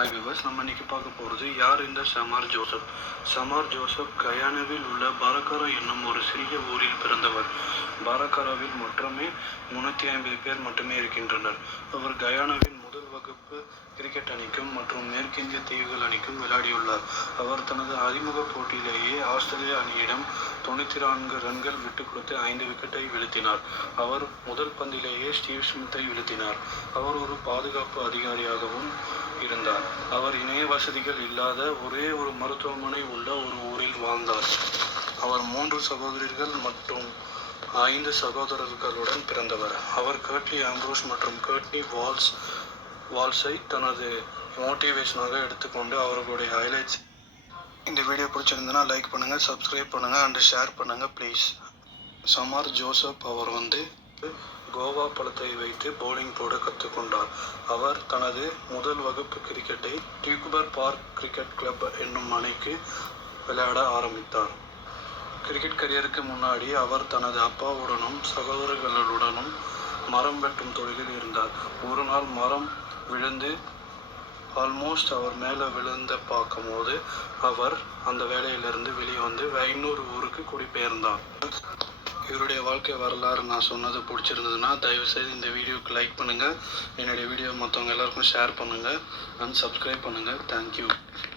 Hi viewers நம்ம இன்னைக்கு பார்க்க போகிறது யார் இந்த சமார் ஜோசப்? சமார் ஜோசப் கயானாவில் உள்ள பாரக்காரா என்னும் ஒரு சிறிய ஊரில் பிறந்தவர். பாரக்காராவில் மட்டுமே முன்னூற்றி ஐம்பது பேர் மட்டுமே இருக்கின்றனர். அவர் கயானாவின் முதல் வகுப்பு கிரிக்கெட் அணிக்கும் மற்றும் மேற்கிந்திய தீவுகள் அணிக்கும் விளையாடியுள்ளார். அவர் தனது அறிமுக போட்டியிலேயே ஆஸ்திரேலிய அணியிடம் தொண்ணூற்றி நான்கு ரன்கள் விட்டுக் கொடுத்து ஐந்து விக்கெட்டை வீழ்த்தினார். அவர் முதல் பந்திலேயே ஸ்டீவ் ஸ்மித்தை வீழ்த்தினார். அவர் ஒரு பாதுகாப்பு அதிகாரியாகவும் இருந்தார். அவர் இணைய வசதிகள் இல்லாத ஒரே ஒரு மருத்துவமனை உள்ள ஒரு ஊரில் வாழ்ந்தார். அவர் மூன்று சகோதரிகள் மற்றும் ஐந்து சகோதரர்களுடன் பிறந்தவர். அவர் கர்ட்லி ஆம்ப்ரோஸ் மற்றும் கர்ட்னி வால்ஸ் வால்ஸை தனது மோட்டிவேஷனாக எடுத்துக்கொண்டு அவர்களுடைய ஹைலைட்ஸ் இந்த வீடியோ பிடிச்சிருந்ததுன்னா லைக் பண்ணுங்கள் சப்ஸ்கிரைப் பண்ணுங்கள் அண்ட் ஷேர் பண்ணுங்கள் ப்ளீஸ் சமார் ஜோசப் அவர் வந்து கோவா பழத்தை வைத்து பவுலிங் போட கற்றுக்கொண்டார் அவர் தனது முதல் வகுப்பு கிரிக்கெட்டை டியூகுபர் பார்க் கிரிக்கெட் கிளப் என்னும் அணிக்கு விளையாட ஆரம்பித்தார். கிரிக்கெட் கரியருக்கு முன்னாடி அவர் தனது அப்பாவுடனும் சகோதரர்களுடனும் மரம் வெட்டும் தொழிலில் இருந்தார். ஒரு நாள் மரம் விழுந்து ஆல்மோஸ்ட் அவர் மேலே விழுந்த பார்க்கும்போது அவர் அந்த வேலையிலிருந்து வெளியே வந்து ஐநூறு ஊருக்கு குடிபெயர்ந்தார். இவருடைய வாழ்க்கை வரலாறு நான் சொன்னது பிடிச்சிருந்ததுன்னா தயவுசெய்து இந்த வீடியோக்கு லைக் பண்ணுங்கள் என்னுடைய வீடியோ மற்றவங்க எல்லாருக்கும் ஷேர் பண்ணுங்கள் அண்ட் சப்ஸ்கிரைப் பண்ணுங்கள் தேங்க்யூ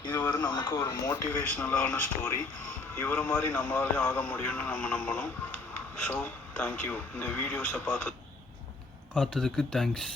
இது ஒரு நமக்கு ஒரு மோட்டிவேஷ்னலான ஸ்டோரி இவரை மாதிரி நம்மளாலையும் ஆக முடியும்னு நம்ம நம்பணும். ஸோ தேங்க்யூ இந்த வீடியோஸை பார்த்து பார்த்ததுக்கு தேங்க்ஸ்